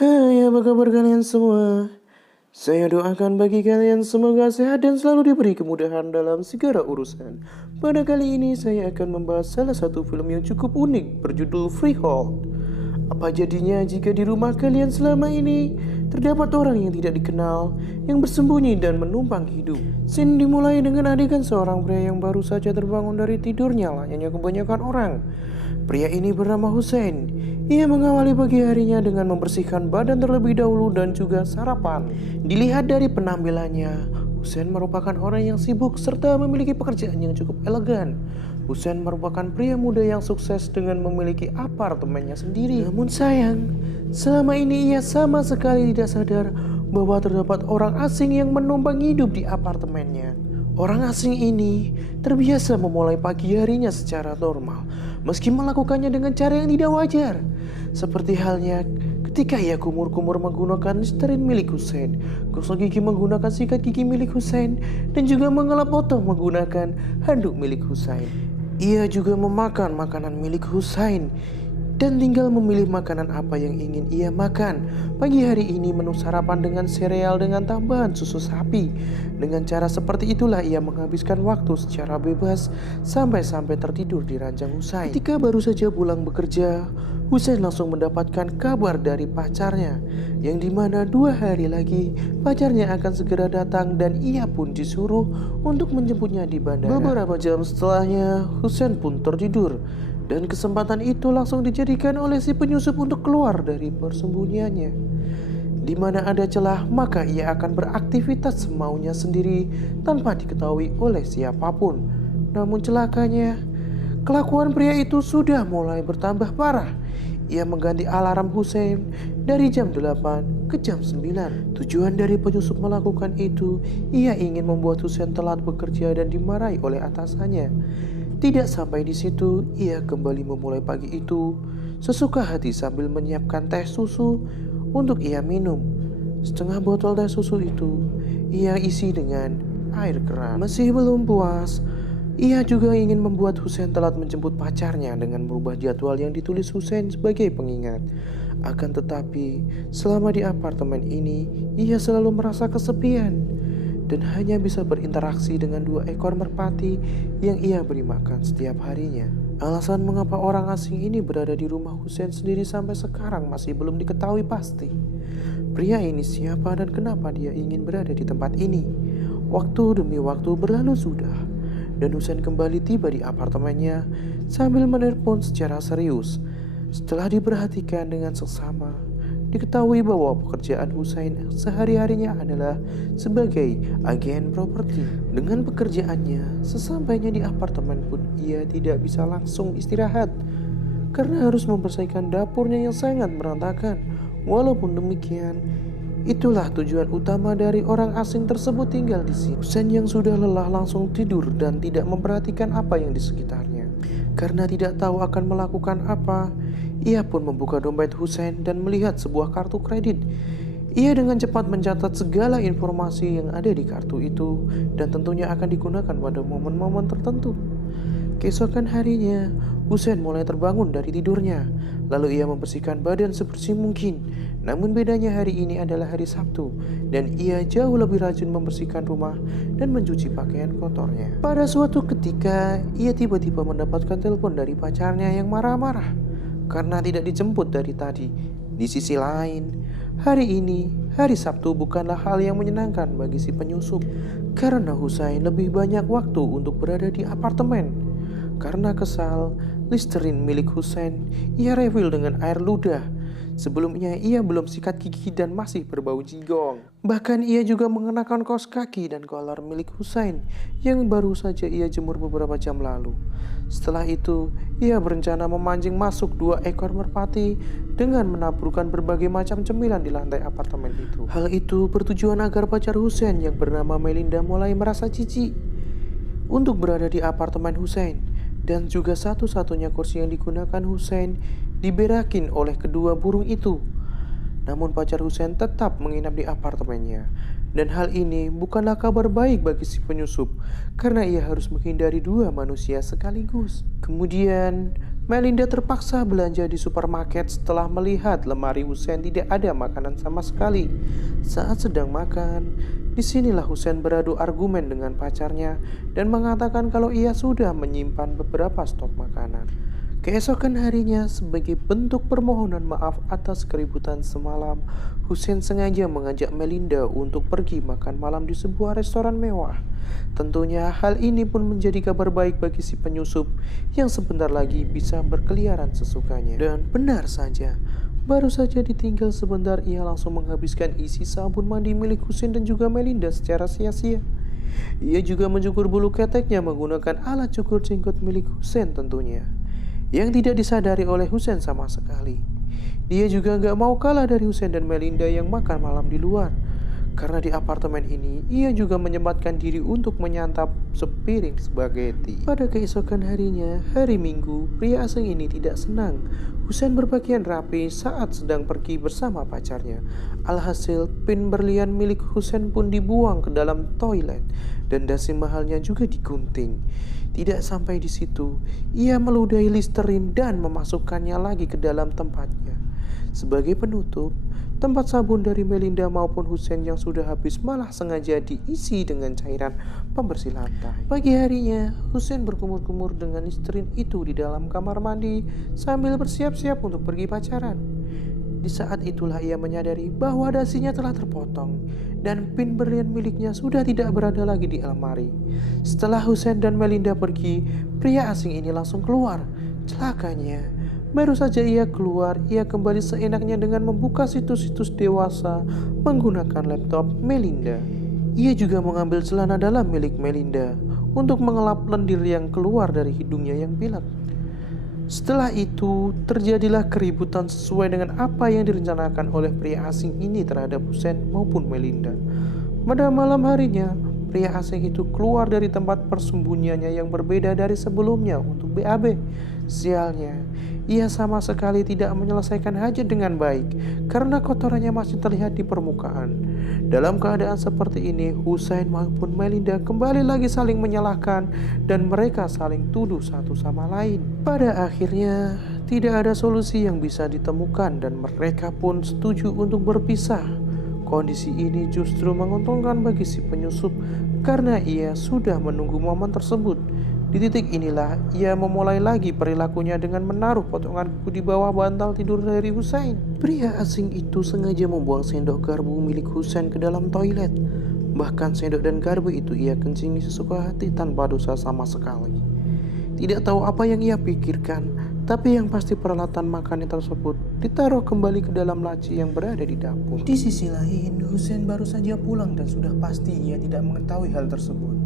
Hai, apa kabar kalian semua? Saya doakan bagi kalian semoga sehat dan selalu diberi kemudahan dalam segala urusan. Pada kali ini saya akan membahas salah satu film yang cukup unik berjudul Freehold. Apa jadinya jika di rumah kalian selama ini terdapat orang yang tidak dikenal yang bersembunyi dan menumpang hidup? Scene dimulai dengan adegan seorang pria yang baru saja terbangun dari tidurnya layaknya kebanyakan orang. Pria ini bernama Hussein. Ia mengawali pagi harinya dengan membersihkan badan terlebih dahulu dan juga sarapan. Dilihat dari penampilannya, Hussein merupakan orang yang sibuk serta memiliki pekerjaan yang cukup elegan. Hussein merupakan pria muda yang sukses dengan memiliki apartemennya sendiri. Namun sayang, selama ini ia sama sekali tidak sadar bahwa terdapat orang asing yang menumpang hidup di apartemennya. Orang asing ini terbiasa memulai pagi harinya secara normal, meski melakukannya dengan cara yang tidak wajar. Seperti halnya ketika ia kumur-kumur menggunakan Listerine milik Hussein, gosok gigi menggunakan sikat gigi milik Hussein, dan juga mengelap otot menggunakan handuk milik Hussein. Ia juga memakan makanan milik Hussein dan tinggal memilih makanan apa yang ingin ia makan. Pagi hari ini menu sarapan dengan sereal dengan tambahan susu sapi. Dengan cara seperti itulah ia menghabiskan waktu secara bebas sampai tertidur di ranjang Hussein. Ketika baru saja pulang bekerja, Hussein langsung mendapatkan kabar dari pacarnya, yang dimana 2 hari lagi pacarnya akan segera datang dan ia pun disuruh untuk menjemputnya di bandara. Beberapa jam setelahnya, Hussein pun tertidur. Dan kesempatan itu langsung dijadikan oleh si penyusup untuk keluar dari persembunyiannya. Di mana ada celah, maka ia akan beraktivitas semaunya sendiri tanpa diketahui oleh siapapun. Namun celakanya, kelakuan pria itu sudah mulai bertambah parah. Ia mengganti alarm Hussein dari jam 8 ke jam 9. Tujuan dari penyusup melakukan itu, ia ingin membuat Hussein telat bekerja dan dimarahi oleh atasannya. Tidak sampai di situ, ia kembali memulai pagi itu sesuka hati sambil menyiapkan teh susu untuk ia minum. Setengah botol teh susu itu ia isi dengan air keran. Masih belum puas, ia juga ingin membuat Hussein telat menjemput pacarnya dengan merubah jadwal yang ditulis Hussein sebagai pengingat. Akan tetapi, selama di apartemen ini, ia selalu merasa kesepian dan hanya bisa berinteraksi dengan 2 ekor merpati yang ia beri makan setiap harinya. Alasan mengapa orang asing ini berada di rumah Hussein sendiri sampai sekarang masih belum diketahui pasti. Pria ini siapa dan kenapa dia ingin berada di tempat ini? Waktu demi waktu berlalu sudah, dan Hussein kembali tiba di apartemennya sambil menelpon secara serius. Setelah diperhatikan dengan seksama, diketahui bahwa pekerjaan Hussein sehari-harinya adalah sebagai agen properti. Dengan pekerjaannya, sesampainya di apartemen pun ia tidak bisa langsung istirahat karena harus membersihkan dapurnya yang sangat berantakan. Walaupun demikian, itulah tujuan utama dari orang asing tersebut tinggal di sini. Hussein yang sudah lelah langsung tidur dan tidak memperhatikan apa yang di sekitarnya. Karena tidak tahu akan melakukan apa, ia pun membuka dompet Hussein dan melihat sebuah kartu kredit. Ia dengan cepat mencatat segala informasi yang ada di kartu itu dan tentunya akan digunakan pada momen-momen tertentu. Keesokan harinya, Hussein mulai terbangun dari tidurnya. Lalu ia membersihkan badan sebersih mungkin. Namun bedanya hari ini adalah hari Sabtu dan ia jauh lebih rajin membersihkan rumah dan mencuci pakaian kotornya. Pada suatu ketika, ia tiba-tiba mendapatkan telepon dari pacarnya yang marah-marah karena tidak dijemput dari tadi. Di sisi lain, hari ini, hari Sabtu bukanlah hal yang menyenangkan bagi si penyusup karena Hussein lebih banyak waktu untuk berada di apartemen. Karena kesal, Listerine milik Hussein ia refill dengan air ludah. Sebelumnya ia belum sikat gigi dan masih berbau jigong. Bahkan ia juga mengenakan kaos kaki dan kolor milik Hussein yang baru saja ia jemur beberapa jam lalu. Setelah itu, ia berencana memancing masuk 2 ekor merpati dengan menaburkan berbagai macam cemilan di lantai apartemen itu. Hal itu bertujuan agar pacar Hussein yang bernama Melinda mulai merasa jijik untuk berada di apartemen Hussein. Dan juga satu-satunya kursi yang digunakan Hussein diberakin oleh kedua burung itu. Namun pacar Hussein tetap menginap di apartemennya. Dan hal ini bukanlah kabar baik bagi si penyusup karena ia harus menghindari 2 manusia sekaligus. Kemudian Melinda terpaksa belanja di supermarket setelah melihat lemari Hussein tidak ada makanan sama sekali. Saat sedang makan, disinilah Hussein beradu argumen dengan pacarnya dan mengatakan kalau ia sudah menyimpan beberapa stok makanan. Keesokan harinya, sebagai bentuk permohonan maaf atas keributan semalam, Hussein sengaja mengajak Melinda untuk pergi makan malam di sebuah restoran mewah. Tentunya hal ini pun menjadi kabar baik bagi si penyusup yang sebentar lagi bisa berkeliaran sesukanya. Dan benar saja, baru saja ditinggal sebentar ia langsung menghabiskan isi sabun mandi milik Hussein dan juga Melinda secara sia-sia. Ia juga mencukur bulu keteknya menggunakan alat cukur jenggot milik Hussein tentunya, yang tidak disadari oleh Hussein sama sekali. Dia juga gak mau kalah dari Hussein dan Melinda yang makan malam di luar. Karena di apartemen ini, ia juga menyempatkan diri untuk menyantap sepiring spaghetti. Pada keesokan harinya, hari Minggu, pria asing ini tidak senang. Hussein berpakaian rapi saat sedang pergi bersama pacarnya. Alhasil, pin berlian milik Hussein pun dibuang ke dalam toilet dan dasi mahalnya juga digunting. Tidak sampai di situ, ia meludahi Listerine dan memasukkannya lagi ke dalam tempatnya. Sebagai penutup, tempat sabun dari Melinda maupun Hussein yang sudah habis malah sengaja diisi dengan cairan pembersih lantai. Pagi harinya, Hussein berkumur-kumur dengan Listerine itu di dalam kamar mandi sambil bersiap-siap untuk pergi pacaran. Di saat itulah ia menyadari bahwa dasinya telah terpotong dan pin berlian miliknya sudah tidak berada lagi di lemari. Setelah Hussein dan Melinda pergi, pria asing ini langsung keluar. Celakanya, baru saja ia keluar, ia kembali seenaknya dengan membuka situs-situs dewasa menggunakan laptop Melinda. Ia juga mengambil celana dalam milik Melinda untuk mengelap lendir yang keluar dari hidungnya yang pilek. Setelah itu, terjadilah keributan sesuai dengan apa yang direncanakan oleh pria asing ini terhadap Hussein maupun Melinda. Pada malam harinya, pria asing itu keluar dari tempat persembunyiannya yang berbeda dari sebelumnya untuk BAB. Sialnya, ia sama sekali tidak menyelesaikan hajat dengan baik karena kotorannya masih terlihat di permukaan. Dalam keadaan seperti ini, Hussein maupun Melinda kembali lagi saling menyalahkan dan mereka saling tuduh satu sama lain. Pada akhirnya, tidak ada solusi yang bisa ditemukan dan mereka pun setuju untuk berpisah. Kondisi ini justru menguntungkan bagi si penyusup karena ia sudah menunggu momen tersebut. Di titik inilah ia memulai lagi perilakunya dengan menaruh potongan kuku di bawah bantal tidur dari Hussein. Pria asing itu sengaja membuang sendok garpu milik Hussein ke dalam toilet. Bahkan sendok dan garpu itu ia kencingi sesuka hati tanpa dosa sama sekali. Tidak tahu apa yang ia pikirkan, tapi yang pasti peralatan makannya tersebut ditaruh kembali ke dalam laci yang berada di dapur. Di sisi lain, Hussein baru saja pulang dan sudah pasti ia tidak mengetahui hal tersebut.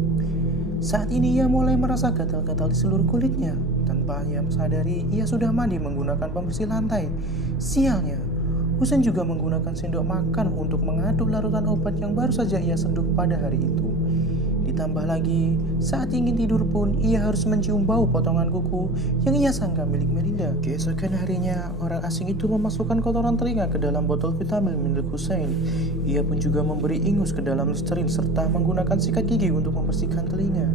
Saat ini ia mulai merasa gatal-gatal di seluruh kulitnya. Tanpa ia sadari, ia sudah mandi menggunakan pembersih lantai. Sialnya, Hussein juga menggunakan sendok makan untuk mengaduk larutan obat yang baru saja ia seduh pada hari itu. Ditambah lagi, saat ingin tidur pun ia harus mencium bau potongan kuku yang ia sangka milik Melinda. Keesokan harinya, orang asing itu memasukkan kotoran telinga ke dalam botol vitamin milik Hussein. Ia pun juga memberi ingus ke dalam Listerine serta menggunakan sikat gigi untuk membersihkan telinga.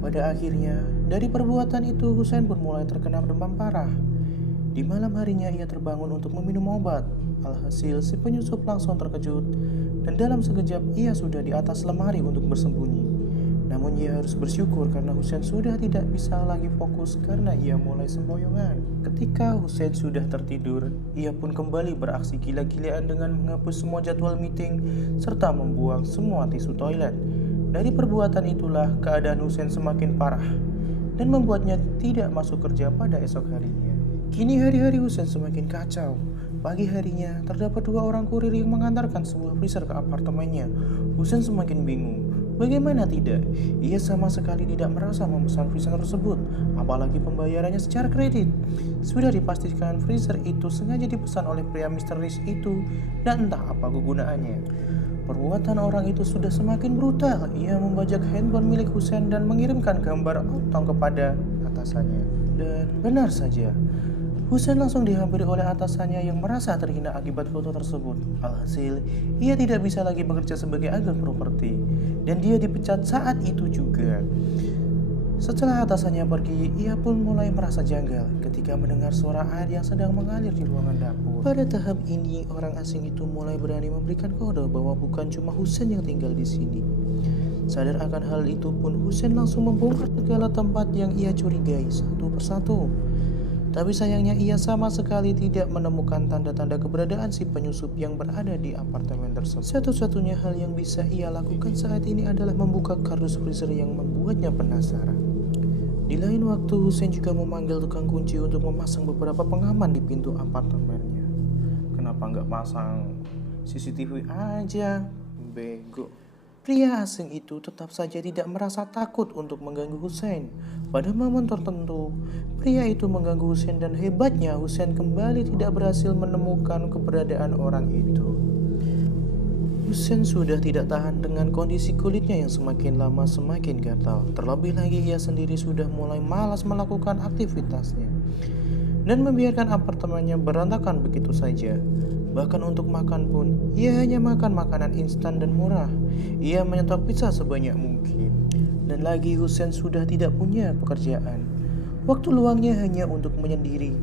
Pada akhirnya, dari perbuatan itu Hussein pun mulai terkena demam parah. Di malam harinya ia terbangun untuk meminum obat. Alhasil si penyusup langsung terkejut dan dalam sekejap ia sudah di atas lemari untuk bersembunyi. Namun ia harus bersyukur karena Hussein sudah tidak bisa lagi fokus karena ia mulai sempoyongan. Ketika Hussein sudah tertidur, ia pun kembali beraksi gila-gilaan dengan menghapus semua jadwal meeting serta membuang semua tisu toilet. Dari perbuatan itulah keadaan Hussein semakin parah dan membuatnya tidak masuk kerja pada esok harinya. Kini hari-hari Hussein semakin kacau. Pagi harinya terdapat 2 orang kurir yang mengantarkan sebuah freezer ke apartemennya. Hussein semakin bingung. Bagaimana tidak? Ia sama sekali tidak merasa memesan freezer tersebut, apalagi pembayarannya secara kredit. Sudah dipastikan freezer itu sengaja dipesan oleh pria misteris itu dan entah apa kegunaannya. Perbuatan orang itu sudah semakin brutal. Ia membajak handphone milik Hussein dan mengirimkan gambar otong kepada atasannya. Dan benar saja, Hussein langsung dihampiri oleh atasannya yang merasa terhina akibat foto tersebut. Alhasil, ia tidak bisa lagi bekerja sebagai agen properti dan dia dipecat saat itu juga. Setelah atasannya pergi, ia pun mulai merasa janggal ketika mendengar suara air yang sedang mengalir di ruangan dapur. Pada tahap ini, orang asing itu mulai berani memberikan kode bahwa bukan cuma Husen yang tinggal di sini. Sadar akan hal itu pun, Husen langsung membongkar segala tempat yang ia curigai satu persatu. Tapi sayangnya ia sama sekali tidak menemukan tanda-tanda keberadaan si penyusup yang berada di apartemen tersebut. Satu-satunya hal yang bisa ia lakukan saat ini adalah membuka kardus freezer yang membuatnya penasaran. Di lain waktu, Husen juga memanggil tukang kunci untuk memasang beberapa pengaman di pintu apartemennya. Kenapa nggak pasang CCTV aja? Bego. Pria asing itu tetap saja tidak merasa takut untuk mengganggu Husen. Pada momen tertentu, pria itu mengganggu Husen dan hebatnya Husen kembali tidak berhasil menemukan keberadaan orang itu. Husen sudah tidak tahan dengan kondisi kulitnya yang semakin lama semakin gatal. Terlebih lagi ia sendiri sudah mulai malas melakukan aktivitasnya dan membiarkan apartemennya berantakan begitu saja. Bahkan untuk makan pun, ia hanya makan makanan instan dan murah. Ia menyetok pizza sebanyak mungkin. Dan lagi Husen sudah tidak punya pekerjaan. Waktu luangnya hanya untuk menyendiri.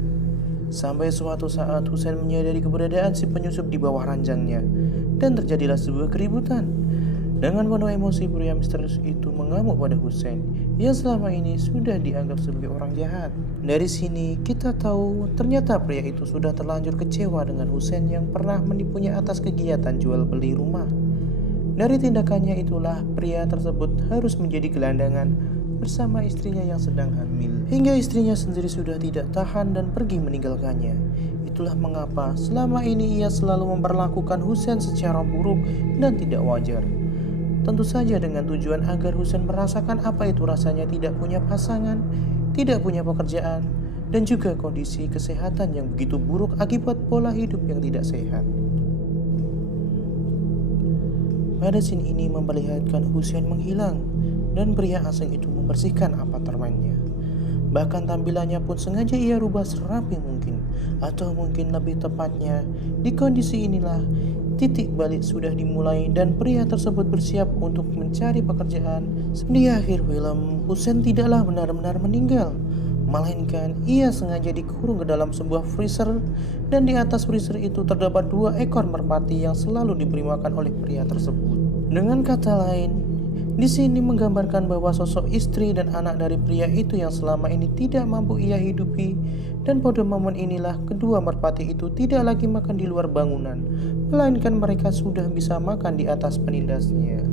Sampai suatu saat Husen menyadari keberadaan si penyusup di bawah ranjangnya. Dan terjadilah sebuah keributan. Dengan penuh emosi, pria misterius itu mengamuk pada Husen yang selama ini sudah dianggap sebagai orang jahat. Dari sini kita tahu ternyata pria itu sudah terlanjur kecewa dengan Husen yang pernah menipunya atas kegiatan jual beli rumah. Dari tindakannya itulah pria tersebut harus menjadi gelandangan bersama istrinya yang sedang hamil. Hingga istrinya sendiri sudah tidak tahan dan pergi meninggalkannya. Itulah mengapa selama ini ia selalu memperlakukan Husen secara buruk dan tidak wajar. Tentu saja dengan tujuan agar Husen merasakan apa itu rasanya tidak punya pasangan, tidak punya pekerjaan, dan juga kondisi kesehatan yang begitu buruk akibat pola hidup yang tidak sehat. Pada scene ini memperlihatkan Husen menghilang dan pria asing itu membersihkan apartemennya. Bahkan tampilannya pun sengaja ia rubah serapi mungkin, atau mungkin lebih tepatnya di kondisi inilah titik balik sudah dimulai dan pria tersebut bersiap untuk mencari pekerjaan. Di akhir film, Husen tidaklah benar-benar meninggal, melainkan ia sengaja dikurung ke dalam sebuah freezer dan di atas freezer itu terdapat 2 ekor merpati yang selalu diberi makan oleh pria tersebut. Dengan kata lain, di sini menggambarkan bahwa sosok istri dan anak dari pria itu yang selama ini tidak mampu ia hidupi, dan pada momen inilah kedua merpati itu tidak lagi makan di luar bangunan, melainkan mereka sudah bisa makan di atas penindasnya.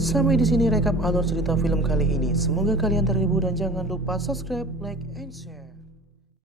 Sampai di sini rekap alur cerita film kali ini. Semoga kalian terhibur dan jangan lupa subscribe, like, and share.